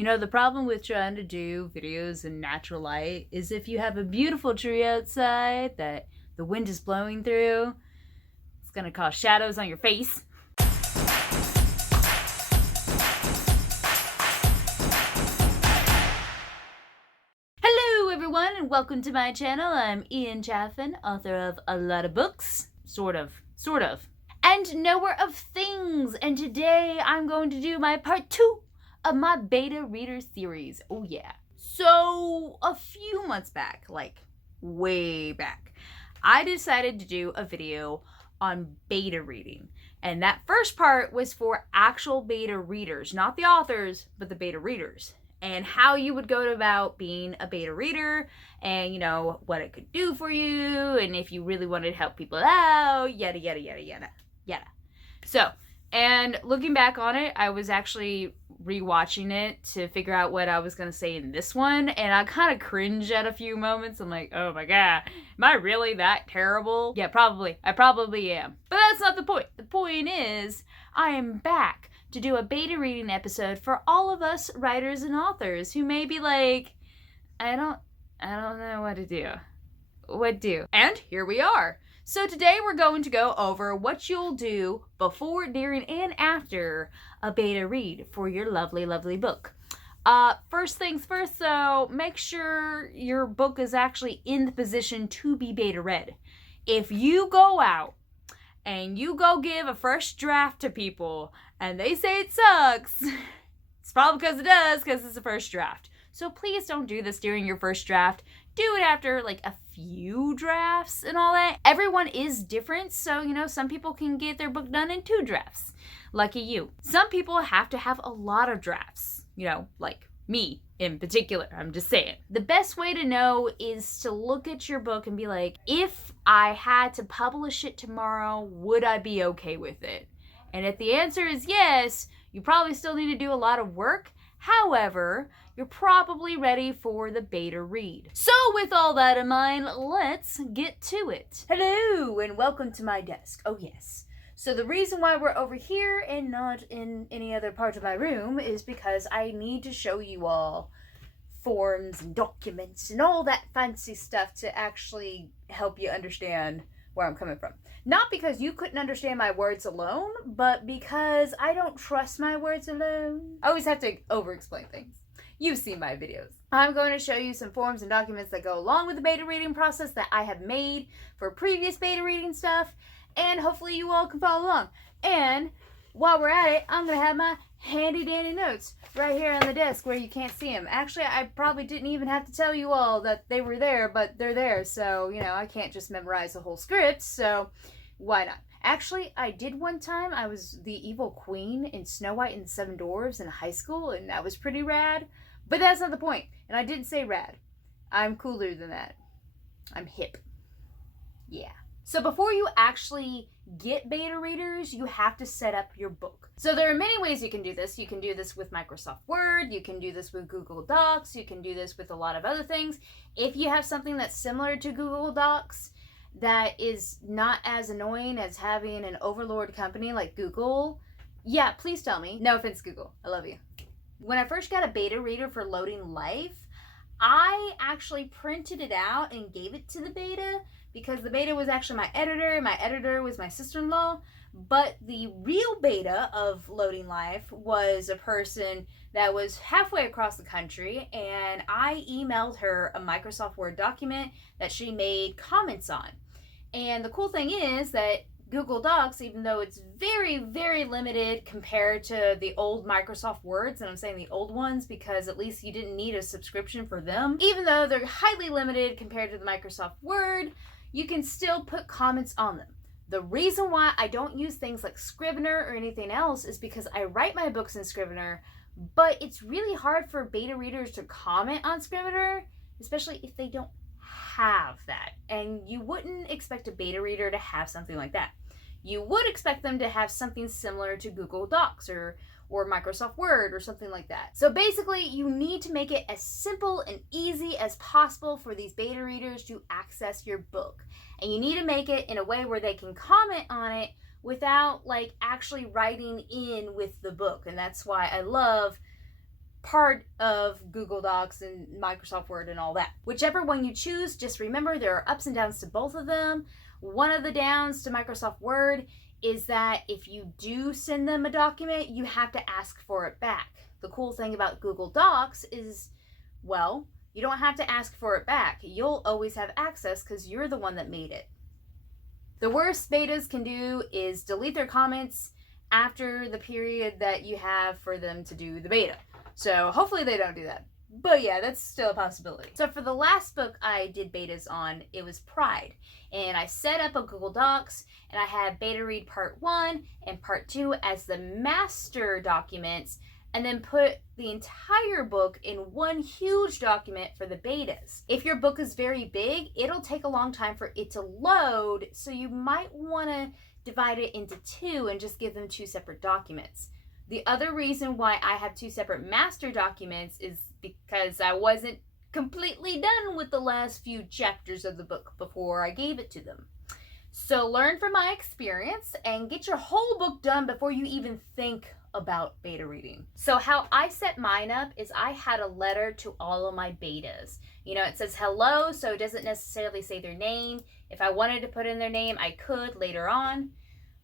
You know, the problem with trying to do videos in natural light is if you have a beautiful tree outside that the wind is blowing through, it's gonna cause shadows on your face. Hello everyone and welcome to my channel. I'm Ian Chaffin, author of a lot of books, sort of, and knower of things. And today I'm going to do my part 2 of my beta reader series. Oh yeah. So a few months back, like way back, I decided to do a video on beta reading. And that first part was for actual beta readers, not the authors, but the beta readers. And how you would go about being a beta reader, and you know what it could do for you, and if you really wanted to help people out, yada yada yada yada yada. So, and looking back on it, I was actually rewatching it to figure out what I was gonna say in this one, and I kind of cringe at a few moments. I'm like, oh my god, am I really that terrible? Yeah, probably. I probably am. But that's not the point. The point is, I am back to do a beta reading episode for all of us writers and authors who may be like, I don't know what to do. What do? And here we are. So today we're going to go over what you'll do before, during, and after a beta read for your lovely, lovely book. First things first though, make sure your book is actually in the position to be beta read. If you go out and you go give a first draft to people and they say it sucks, it's probably because it does, because it's a first draft. So please don't do this during your first draft. Do it after like a few drafts and all that. Everyone is different, so you know, some people can get their book done in 2 drafts. Lucky you. Some people have to have a lot of drafts, you know, like me in particular. I'm just saying. The best way to know is to look at your book and be like, if I had to publish it tomorrow, would I be okay with it? And if the answer is yes, you probably still need to do a lot of work. However, you're probably ready for the beta read. So with all that in mind, let's get to it. Hello and welcome to my desk. Oh yes. So the reason why we're over here and not in any other part of my room is because I need to show you all forms and documents and all that fancy stuff to actually help you understand where I'm coming from. Not because you couldn't understand my words alone, but because I don't trust my words alone. I always have to over-explain things. You've seen my videos. I'm going to show you some forms and documents that go along with the beta reading process that I have made for previous beta reading stuff, and hopefully you all can follow along. And while we're at it, I'm going to have my handy dandy notes right here on the desk where you can't see them. Actually, I probably didn't even have to tell you all that they were there, but they're there. So, you know, I can't just memorize the whole script, so why not? Actually, I did one time. I was the evil queen in Snow White and the Seven Dwarfs in high school, and that was pretty rad. But that's not the point. And I didn't say rad. I'm cooler than that. I'm hip. Yeah. So before you actually get beta readers, you have to set up your book. So there are many ways you can do this. You can do this with Microsoft Word, you can do this with Google Docs, you can do this with a lot of other things. If you have something that's similar to Google Docs that is not as annoying as having an overlord company like Google, yeah, please tell me. No offense, Google. I love you. When I first got a beta reader for Loading Life, I actually printed it out and gave it to the beta because the beta was actually my editor, and my editor was my sister-in-law. But the real beta of Loading Life was a person that was halfway across the country, and I emailed her a Microsoft Word document that she made comments on. And the cool thing is that Google Docs, even though it's very, very limited compared to the old Microsoft Words, and I'm saying the old ones because at least you didn't need a subscription for them, even though they're highly limited compared to the Microsoft Word, you can still put comments on them. The reason why I don't use things like Scrivener or anything else is because I write my books in Scrivener, but it's really hard for beta readers to comment on Scrivener, especially if they don't have that. And you wouldn't expect a beta reader to have something like that. You would expect them to have something similar to Google Docs or Microsoft Word or something like that. So basically, you need to make it as simple and easy as possible for these beta readers to access your book. And you need to make it in a way where they can comment on it without like actually writing in with the book. And that's why I love part of Google Docs and Microsoft Word and all that. Whichever one you choose, just remember there are ups and downs to both of them. One of the downs to Microsoft Word is that if you do send them a document, you have to ask for it back. The cool thing about Google Docs is, well, you don't have to ask for it back. You'll always have access because you're the one that made it. The worst betas can do is delete their comments after the period that you have for them to do the beta. So hopefully they don't do that. But yeah, that's still a possibility. So for the last book I did betas on, it was Pride. And I set up a Google Docs and I had beta read part 1 and part 2 as the master documents, and then put the entire book in one huge document for the betas. If your book is very big, it'll take a long time for it to load, so you might want to divide it into 2 and just give them 2 separate documents. The other reason why I have 2 separate master documents is because I wasn't completely done with the last few chapters of the book before I gave it to them. So learn from my experience and get your whole book done before you even think about beta reading. So how I set mine up is I had a letter to all of my betas. You know, it says hello, so it doesn't necessarily say their name. If I wanted to put in their name, I could later on.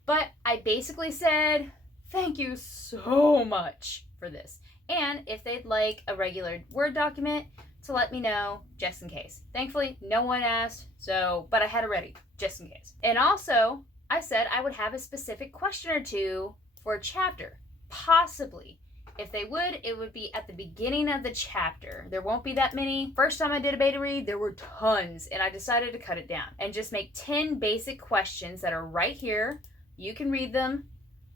But I basically said, thank you so much for this. And if they'd like a regular Word document, to let me know, just in case. Thankfully, no one asked, but I had it ready, just in case. And also, I said I would have a specific question or 2 for a chapter. Possibly. If they would, it would be at the beginning of the chapter. There won't be that many. First time I did a beta read, there were tons, and I decided to cut it down and just make 10 basic questions that are right here. You can read them.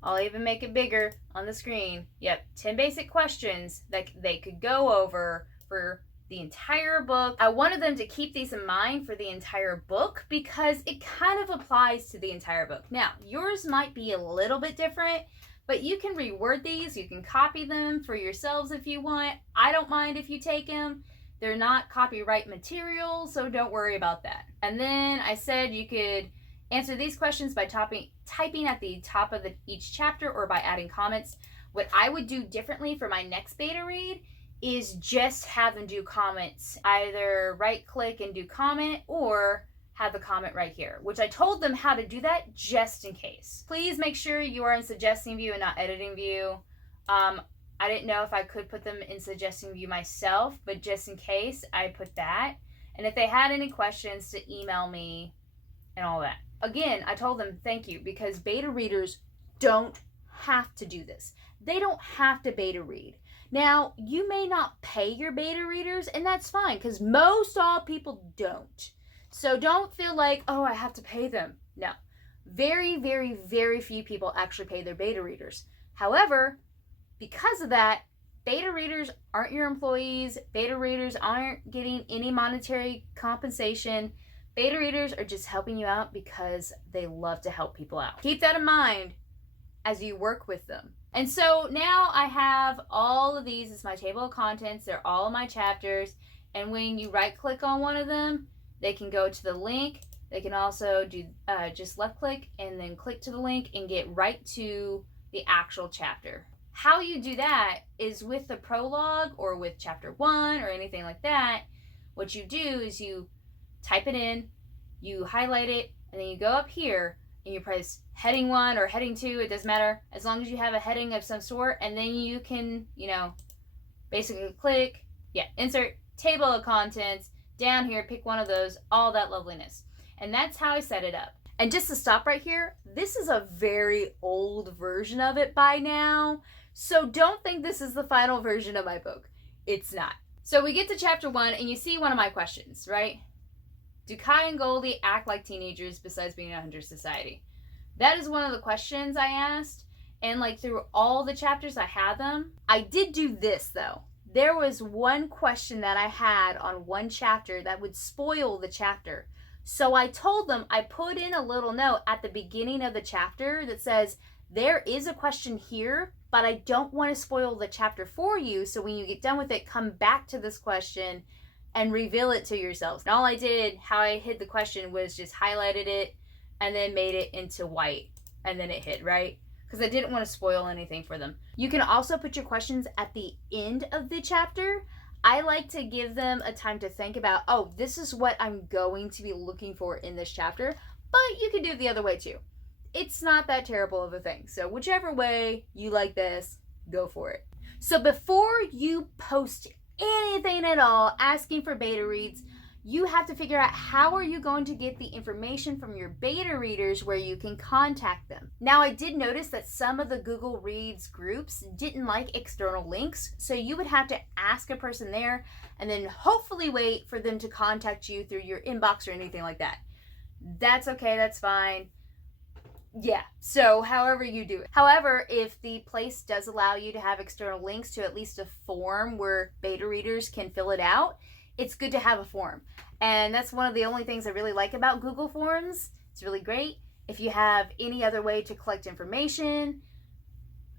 I'll even make it bigger on the screen. Yep, 10 basic questions that they could go over for the entire book. I wanted them to keep these in mind for the entire book because it kind of applies to the entire book. Now, yours might be a little bit different, but you can reword these. You can copy them for yourselves if you want. I don't mind if you take them. They're not copyright material, so don't worry about that. And then I said you could answer these questions by typing at the top of each chapter or by adding comments. What I would do differently for my next beta read is just have them do comments. Either right click and do comment or have the comment right here, which I told them how to do that just in case. Please make sure you are in suggesting view and not editing view. I didn't know if I could put them in suggesting view myself, but just in case I put that. And if they had any questions, to email me and all that. Again, I told them thank you because beta readers don't have to do this. They don't have to beta read. Now, you may not pay your beta readers, and that's fine because most all people don't. So don't feel like, oh, I have to pay them. No. Very, very, very few people actually pay their beta readers. However, because of that, beta readers aren't your employees. Beta readers aren't getting any monetary compensation. Beta readers are just helping you out because they love to help people out. Keep that in mind as you work with them. And so now I have all of these as my table of contents. They're all of my chapters. And when you right click on one of them, they can go to the link. They can also do just left click and then click to the link and get right to the actual chapter. How you do that is with the prologue or with chapter 1 or anything like that. What you do is you type it in, you highlight it, and then you go up here and you press heading 1 or heading 2, it doesn't matter, as long as you have a heading of some sort, and then you can, basically click, insert table of contents, down here, pick one of those, all that loveliness. And that's how I set it up. And just to stop right here, this is a very old version of it by now, so don't think this is the final version of my book. It's not. So we get to chapter 1, and you see one of my questions, right? Do Kai and Goldie act like teenagers besides being in a hunter society? That is one of the questions I asked, and through all the chapters I had them. I did do this though. There was one question that I had on one chapter that would spoil the chapter. So I told them, I put in a little note at the beginning of the chapter that says, there is a question here, but I don't want to spoil the chapter for you. So when you get done with it, come back to this question and reveal it to yourselves. And all I did, how I hid the question, was just highlighted it and then made it into white. And then it hid, right? because I didn't want to spoil anything for them. You can also put your questions at the end of the chapter. I like to give them a time to think about, oh, this is what I'm going to be looking for in this chapter, but you can do it the other way too. It's not that terrible of a thing. So whichever way you like this, go for it. So before you post anything at all asking for beta reads, you have to figure out how are you going to get the information from your beta readers where you can contact them. Now, I did notice that some of the Google Reads groups didn't like external links, so you would have to ask a person there and then hopefully wait for them to contact you through your inbox or anything like that. That's okay, that's fine. Yeah, so however you do it. However, if the place does allow you to have external links to at least a form where beta readers can fill it out, it's good to have a form. And that's one of the only things I really like about Google Forms. It's really great. If you have any other way to collect information,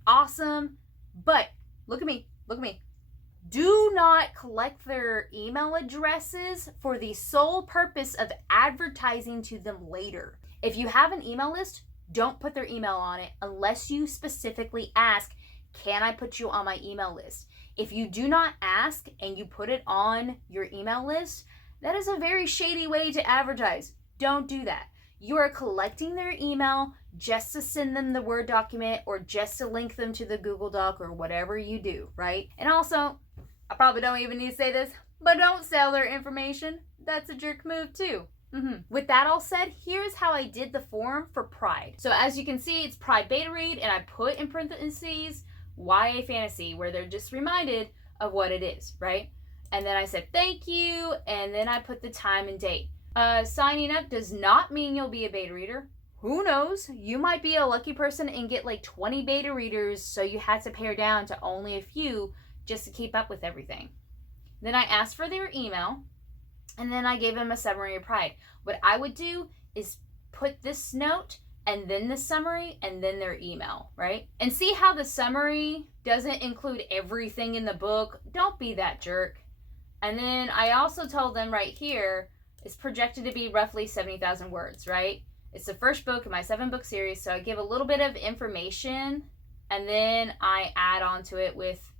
awesome. But look at me. Do not collect their email addresses for the sole purpose of advertising to them later. If you have an email list, don't put their email on it unless you specifically ask, can I put you on my email list? If you do not ask and you put it on your email list, that is a very shady way to advertise. Don't do that. You are collecting their email just to send them the Word document or just to link them to the Google Doc or whatever you do, right? And also, I probably don't even need to say this, but don't sell their information. That's a jerk move too. With that all said, here's how I did the form for Pride. So as you can see, it's Pride Beta Read, and I put in parentheses YA Fantasy, where they're just reminded of what it is, right? And then I said thank you, and then I put the time and date. Signing up does not mean you'll be a beta reader. Who knows? You might be a lucky person and get like 20 beta readers, so you had to pare down to only a few just to keep up with everything. Then I asked for their email, and then I gave them a summary of Pride. What I would do is put this note and then the summary and then their email, right? And see how the summary doesn't include everything in the book? Don't be that jerk. And then I also told them right here, it's projected to be roughly 70,000 words, right? It's the first book in my 7-book series, so I give a little bit of information and then I add on to it with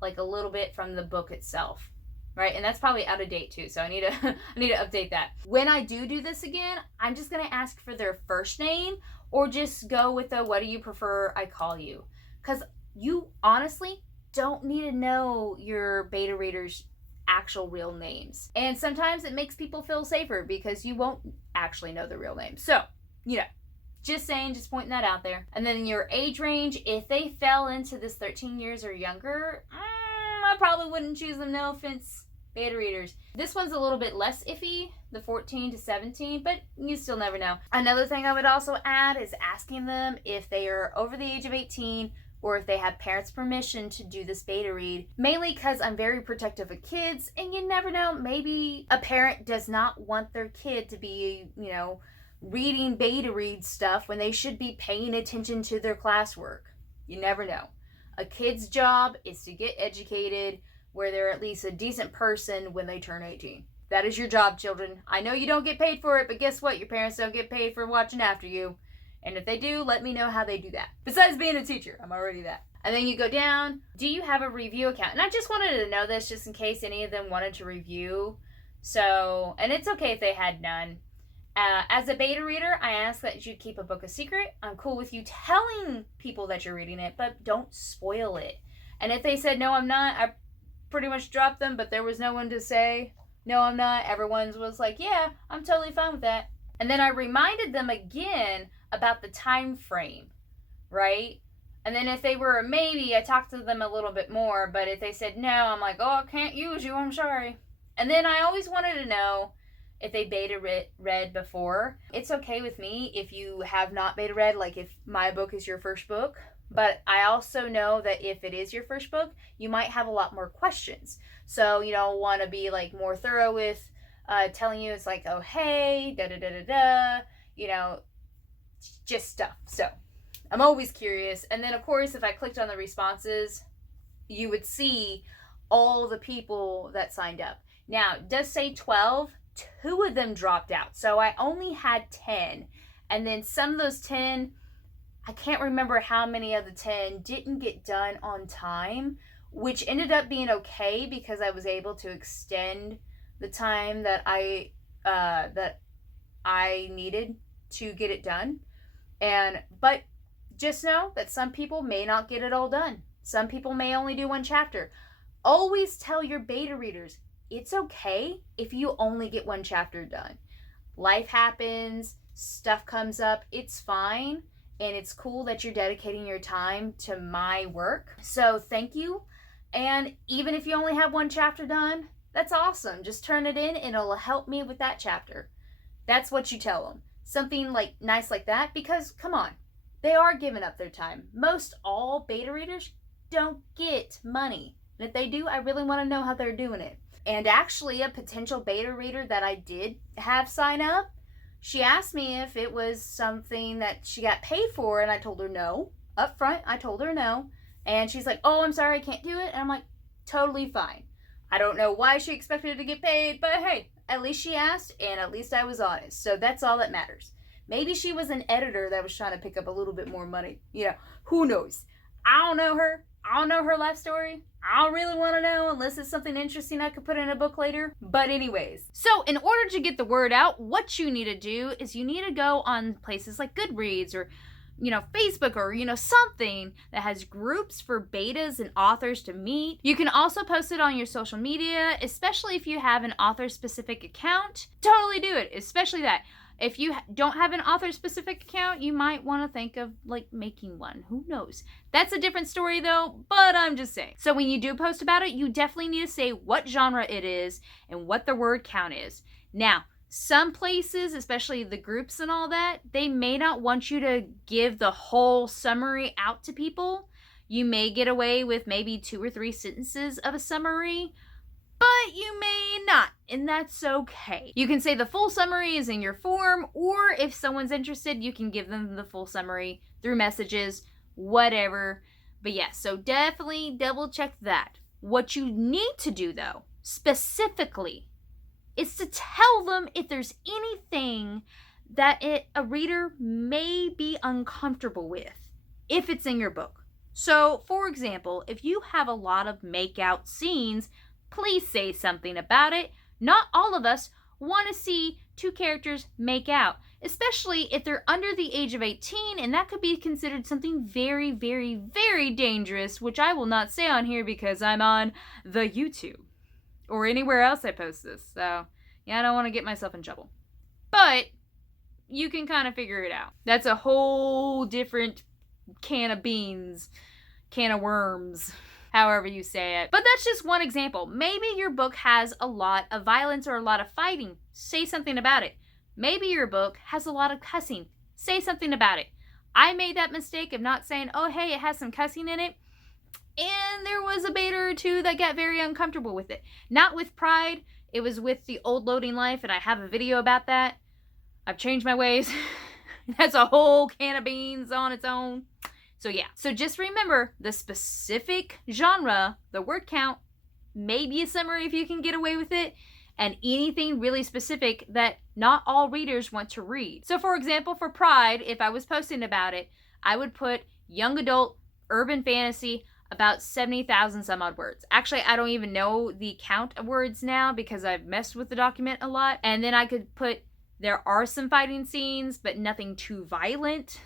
like a little bit from the book itself. Right, and that's probably out of date too, so I need to update that. When I do this again, I'm just gonna ask for their first name or just go with the what do you prefer I call you, because you honestly don't need to know your beta readers' actual real names, and sometimes it makes people feel safer because you won't actually know the real name. So just saying, just pointing that out there. And then your age range, if they fell into this 13 years or younger, I probably wouldn't choose them, no offense, beta readers. This one's a little bit less iffy, the 14 to 17, but you still never know. Another thing I would also add is asking them if they are over the age of 18 or if they have parents' permission to do this beta read, mainly because I'm very protective of kids, and you never know, maybe a parent does not want their kid to be, reading beta read stuff when they should be paying attention to their classwork. You never know. A kid's job is to get educated where they're at least a decent person when they turn 18. That is your job, children. I know you don't get paid for it, but guess what? Your parents don't get paid for watching after you. And if they do, let me know how they do that. Besides being a teacher, I'm already that. And then you go down, do you have a review account? And I just wanted to know this just in case any of them wanted to review. So, and it's okay if they had none. As a beta reader, I ask that you keep a book a secret. I'm cool with you telling people that you're reading it, but don't spoil it. And if they said, no, I'm not, I pretty much dropped them, but there was no one to say, no, I'm not. Everyone was like, yeah, I'm totally fine with that. And then I reminded them again about the time frame, right? And then if they were a maybe, I talked to them a little bit more, but if they said no, I'm like, oh, I can't use you, I'm sorry. And then I always wanted to know if they beta read before. It's okay with me if you have not beta read, like if my book is your first book. But I also know that if it is your first book, you might have a lot more questions. So, want to be like more thorough with telling you it's like, oh, hey, just stuff. So I'm always curious. And then, of course, if I clicked on the responses, you would see all the people that signed up. Now, it does say 12. 2 of them dropped out. So I only had 10. And then some of those 10 I can't remember how many of the 10 didn't get done on time, which ended up being okay because I was able to extend the time that I needed to get it done. But just know that some people may not get it all done. Some people may only do one chapter. Always tell your beta readers, it's okay if you only get one chapter done. Life happens, stuff comes up, it's fine. And it's cool that you're dedicating your time to my work. So thank you. And even if you only have one chapter done, that's awesome. Just turn it in and it'll help me with that chapter. That's what you tell them. Something like nice like that, because come on, they are giving up their time. Most all beta readers don't get money. And if they do, I really want to know how they're doing it. And actually, a potential beta reader that I did have sign up, she asked me if it was something that she got paid for, and I told her no. Up front, I told her no. And she's like, oh, I'm sorry, I can't do it. And I'm like, totally fine. I don't know why she expected to get paid, but hey, at least she asked, and at least I was honest. So that's all that matters. Maybe she was an editor that was trying to pick up a little bit more money. You know, who knows? I don't know her. I don't know her life story. I don't really want to know unless it's something interesting I could put in a book later. But anyways, so in order to get the word out, what you need to do is you need to go on places like Goodreads or, Facebook or, something that has groups for betas and authors to meet. You can also post it on your social media, especially if you have an author-specific account. Totally do it, especially that. If you don't have an author-specific account, you might want to think of making one. Who knows? That's a different story though, but I'm just saying. So when you do post about it, you definitely need to say what genre it is and what the word count is. Now, some places, especially the groups and all that, they may not want you to give the whole summary out to people. You may get away with maybe 2 or 3 sentences of a summary, but you may not, and that's okay. You can say the full summary is in your form, or if someone's interested, you can give them the full summary through messages, whatever. But yeah, so definitely double check that. What you need to do though, specifically, is to tell them if there's anything that a reader may be uncomfortable with, if it's in your book. So, for example, if you have a lot of make-out scenes, please say something about it. Not all of us want to see 2 characters make out, especially if they're under the age of 18, and that could be considered something very, very, very dangerous, which I will not say on here because I'm on the YouTube or anywhere else I post this. So, yeah, I don't want to get myself in trouble. But you can kind of figure it out. That's a whole different can of beans, can of worms, however you say it. But that's just one example. Maybe your book has a lot of violence or a lot of fighting. Say something about it. Maybe your book has a lot of cussing. Say something about it. I made that mistake of not saying, oh, hey, it has some cussing in it. And there was a beta or 2 that got very uncomfortable with it. Not with Pride. It was with The Old Loading Life, and I have a video about that. I've changed my ways. That's a whole can of beans on its own. So yeah, so just remember the specific genre, the word count, maybe a summary if you can get away with it, and anything really specific that not all readers want to read. So for example, for Pride, if I was posting about it, I would put young adult, urban fantasy, about 70,000 some odd words. Actually, I don't even know the count of words now because I've messed with the document a lot. And then I could put, there are some fighting scenes, but nothing too violent,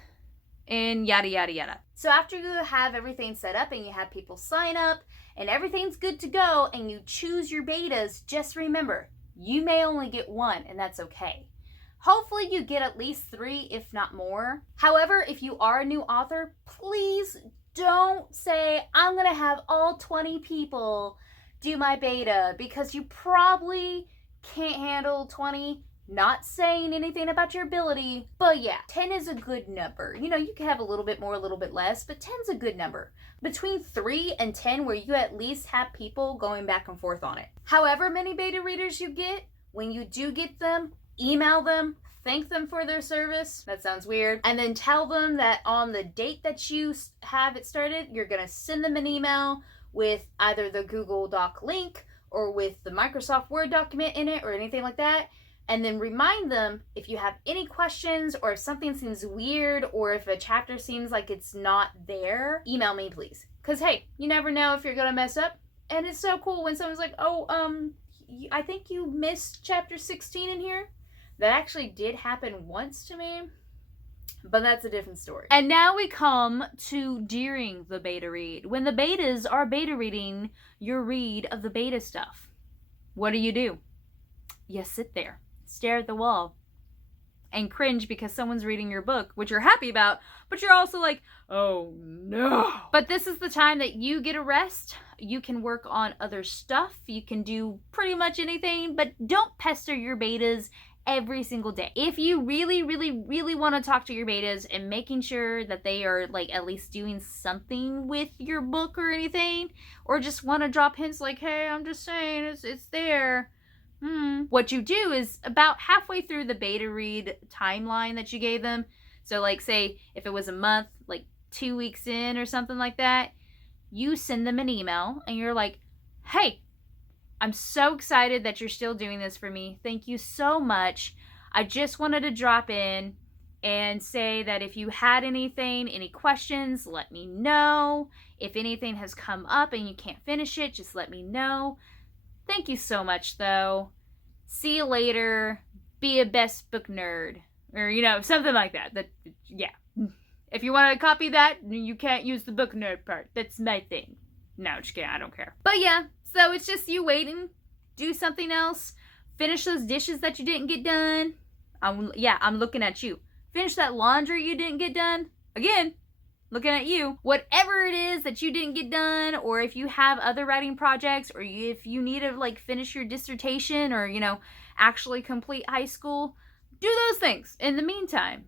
and yada, yada, yada. So after you have everything set up and you have people sign up and everything's good to go and you choose your betas, just remember, you may only get 1, and that's okay. Hopefully you get at least 3, if not more. However, if you are a new author, please don't say, I'm gonna have all 20 people do my beta, because you probably can't handle 20. Not saying anything about your ability, but yeah, 10 is a good number. You can have a little bit more, a little bit less, but 10's a good number. Between 3 and 10, where you at least have people going back and forth on it. However many beta readers you get, when you do get them, email them, thank them for their service. That sounds weird. And then tell them that on the date that you have it started, you're gonna send them an email with either the Google Doc link or with the Microsoft Word document in it or anything like that. and then remind them if you have any questions or if something seems weird or if a chapter seems like it's not there, email me please. Because hey, you never know if you're gonna mess up. And it's so cool when someone's like, oh, I think you missed chapter 16 in here. That actually did happen once to me, but that's a different story. And now we come to during the beta read. When the betas are beta reading your read of the beta stuff, what do? You sit there, stare at the wall, and cringe because someone's reading your book, which you're happy about, but you're also like, oh no. But this is the time that you get a rest. You can work on other stuff. You can do pretty much anything, but don't pester your betas every single day. If you really, really, really want to talk to your betas and making sure that they are like at least doing something with your book or anything, or just want to drop hints like, hey, I'm just saying it's there. What you do is about halfway through the beta read timeline that you gave them. So like say if it was a month, like 2 weeks in or something like that, you send them an email and you're like, hey, I'm so excited that you're still doing this for me. Thank you so much. I just wanted to drop in and say that if you had anything, any questions, let me know. If anything has come up and you can't finish it, just let me know. Thank you so much, though. See you later. Be a best book nerd. Or, something like that. Yeah. If you want to copy that, you can't use the book nerd part. That's my thing. No, just kidding. I don't care. But yeah, so it's just you waiting. Do something else. Finish those dishes that you didn't get done. I'm looking at you. Finish that laundry you didn't get done. Again, looking at you. Whatever it is that you didn't get done, or if you have other writing projects, or if you need to like finish your dissertation or, actually complete high school, do those things. In the meantime,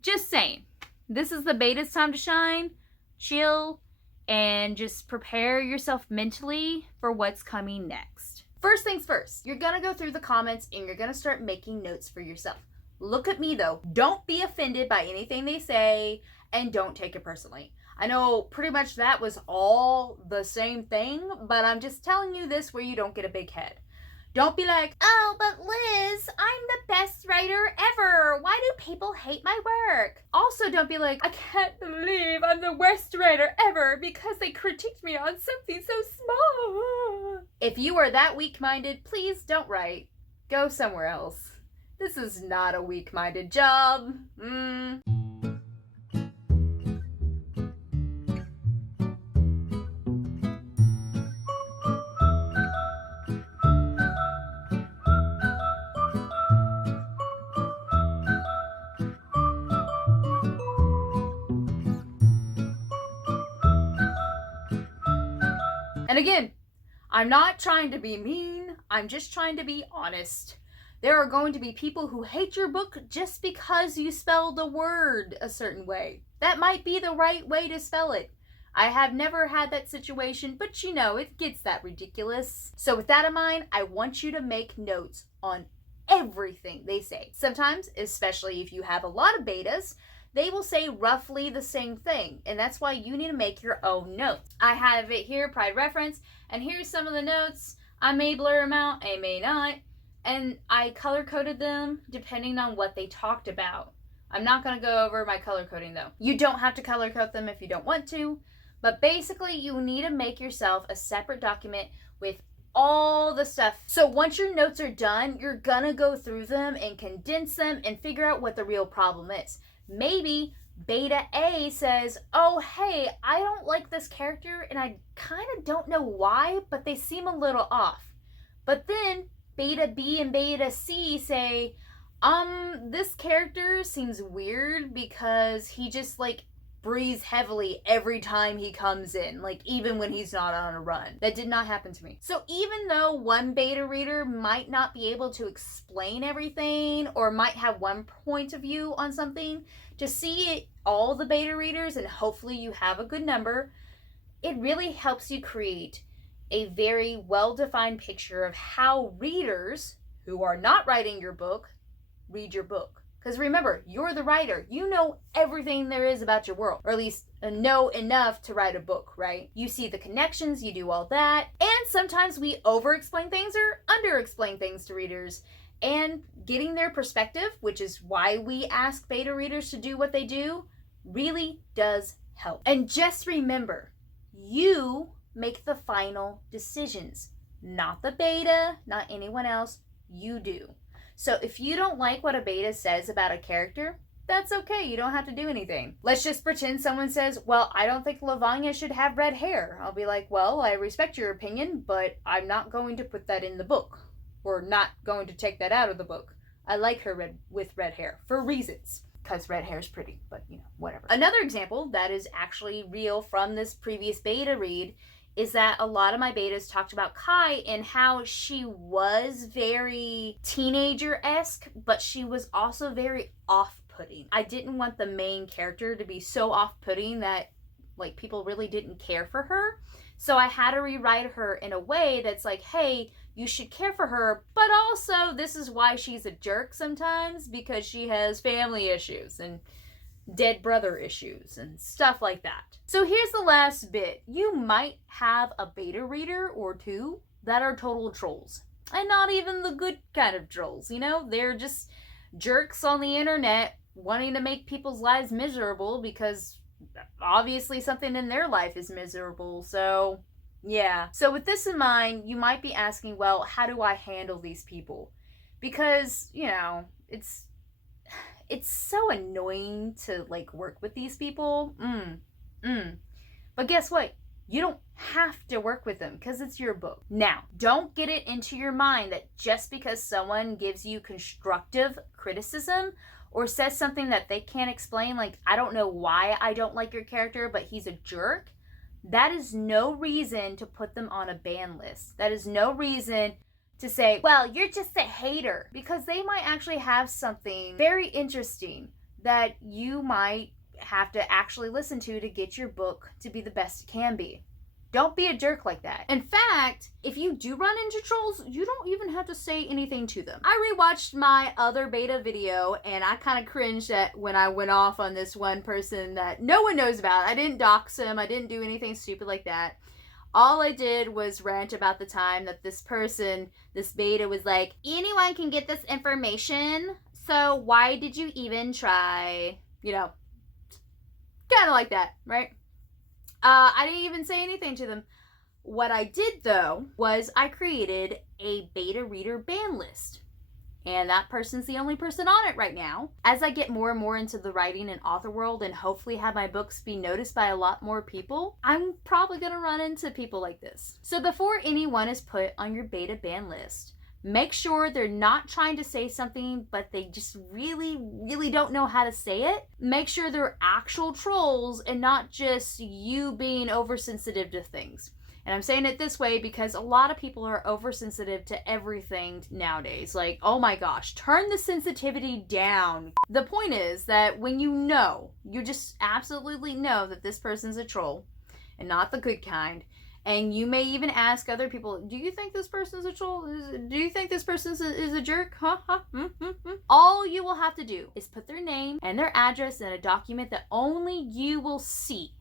just saying, this is the beta's time to shine, chill, and just prepare yourself mentally for what's coming next. First things first, you're gonna go through the comments and you're gonna start making notes for yourself. Look at me though. Don't be offended by anything they say and don't take it personally. I know pretty much that was all the same thing, but I'm just telling you this where you don't get a big head. Don't be like, oh, but Liz, I'm the best writer ever. Why do people hate my work? Also, don't be like, I can't believe I'm the worst writer ever because they critiqued me on something so small. If you are that weak-minded, please don't write. Go somewhere else. This is not a weak-minded job. And again, I'm not trying to be mean. I'm just trying to be honest. There are going to be people who hate your book just because you spell the word a certain way. That might be the right way to spell it. I have never had that situation, but it gets that ridiculous. So with that in mind, I want you to make notes on everything they say. Sometimes, especially if you have a lot of betas, they will say roughly the same thing, and that's why you need to make your own notes. I have it here, Pride Reference, and here's some of the notes. I may blur them out, I may not, and I color-coded them depending on what they talked about. I'm not going to go over my color coding though. You don't have to color code them if you don't want to, but basically you need to make yourself a separate document with all the stuff. So once your notes are done, you're gonna go through them and condense them and figure out what the real problem is. Maybe beta A says, oh, hey, I don't like this character and I kind of don't know why, but they seem a little off. But then beta B and beta C say, this character seems weird because he just breathes heavily every time he comes in, even when he's not on a run. That did not happen to me. So even though one beta reader might not be able to explain everything or might have one point of view on something, to see all the beta readers, and hopefully you have a good number, it really helps you create a very well-defined picture of how readers who are not writing your book read your book. Because remember, you're the writer. You know everything there is about your world, or at least know enough to write a book, right? You see the connections, you do all that, and sometimes we over-explain things or under-explain things to readers. And getting their perspective, which is why we ask beta readers to do what they do, really does help. And just remember, you make the final decisions, not the beta, not anyone else. You do. So if you don't like what a beta says about a character, that's okay. You don't have to do anything. Let's just pretend someone says, well, I don't think Lavanya should have red hair. I'll be like, well, I respect your opinion, but I'm not going to put that in the book, or not going to take that out of the book. I like her with red hair for reasons, because red hair is pretty, but whatever. Another example that is actually real from this previous beta read is that a lot of my betas talked about Kai and how she was very teenager-esque, but she was also very off-putting. I didn't want the main character to be so off-putting that people really didn't care for her. So I had to rewrite her in a way that's like, hey, you should care for her, but also this is why she's a jerk sometimes, because she has family issues and dead brother issues and stuff like that. So here's the last bit. You might have a beta reader or two that are total trolls. And not even the good kind of trolls, They're just jerks on the internet wanting to make people's lives miserable because obviously something in their life is miserable. So yeah. So with this in mind, you might be asking, well, how do I handle these people? Because, it's so annoying to work with these people. But guess what? You don't have to work with them because it's your book. Now, don't get it into your mind that just because someone gives you constructive criticism or says something that they can't explain, like, I don't know why I don't like your character, but he's a jerk, that is no reason to put them on a ban list. That is no reason to say, well, you're just a hater, because they might actually have something very interesting that you might have to actually listen to get your book to be the best it can be. Don't be a jerk like that. In fact, if you do run into trolls, you don't even have to say anything to them. I rewatched my other beta video and I kind of cringed at when I went off on this one person that no one knows about. I didn't dox him. I didn't do anything stupid like that. All I did was rant about the time that this person, this beta, was like, anyone can get this information, so why did you even try? Kind of like that, right? I didn't even say anything to them. What I did, though, was I created a beta reader ban list. And that person's the only person on it right now. As I get more and more into the writing and author world and hopefully have my books be noticed by a lot more people, I'm probably going to run into people like this. So before anyone is put on your beta ban list, make sure they're not trying to say something, but they just really, really don't know how to say it. Make sure they're actual trolls and not just you being oversensitive to things. And I'm saying it this way because a lot of people are oversensitive to everything nowadays. Like, oh my gosh, turn the sensitivity down. The point is that when you just absolutely know that this person's a troll and not the good kind. And you may even ask other people, do you think this person's a troll? Do you think this person is a jerk? Huh? All you will have to do is put their name and their address in a document that only you will see.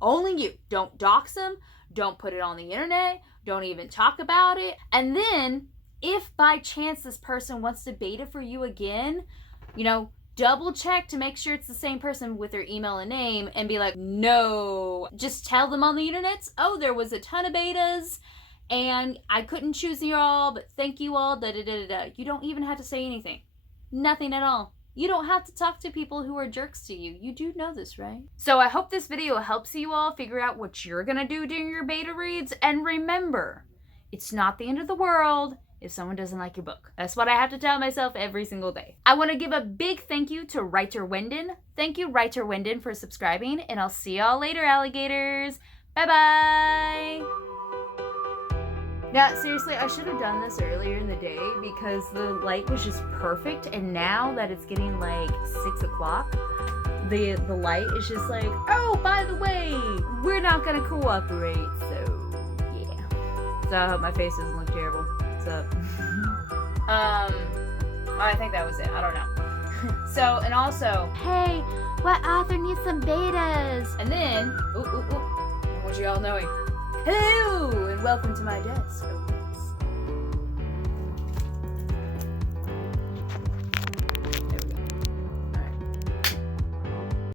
Only you. Don't dox them. Don't put it on the internet. Don't even talk about it. And then, if by chance this person wants to beta for you again, double check to make sure it's the same person with their email and name and be like, no. Just tell them on the internet, oh, there was a ton of betas and I couldn't choose you all, but thank you all, da-da-da-da-da. You don't even have to say anything. Nothing at all. You don't have to talk to people who are jerks to you. You do know this, right? So I hope this video helps you all figure out what you're gonna do during your beta reads. And remember, it's not the end of the world if someone doesn't like your book. That's what I have to tell myself every single day. I want to give a big thank you to Writer Wendon. Thank you, Writer Wendon, for subscribing, and I'll see y'all later, alligators. Bye-bye! Now, seriously, I should have done this earlier in the day because the light was just perfect, and now that it's getting like 6 o'clock, the light is just like, oh, by the way, we're not gonna cooperate, so yeah. So I hope my face doesn't look terrible. What's up? I think that was it. I don't know. So, and also, hey, what author needs some betas? And then, I want you all knowing, hello, and welcome to my desk.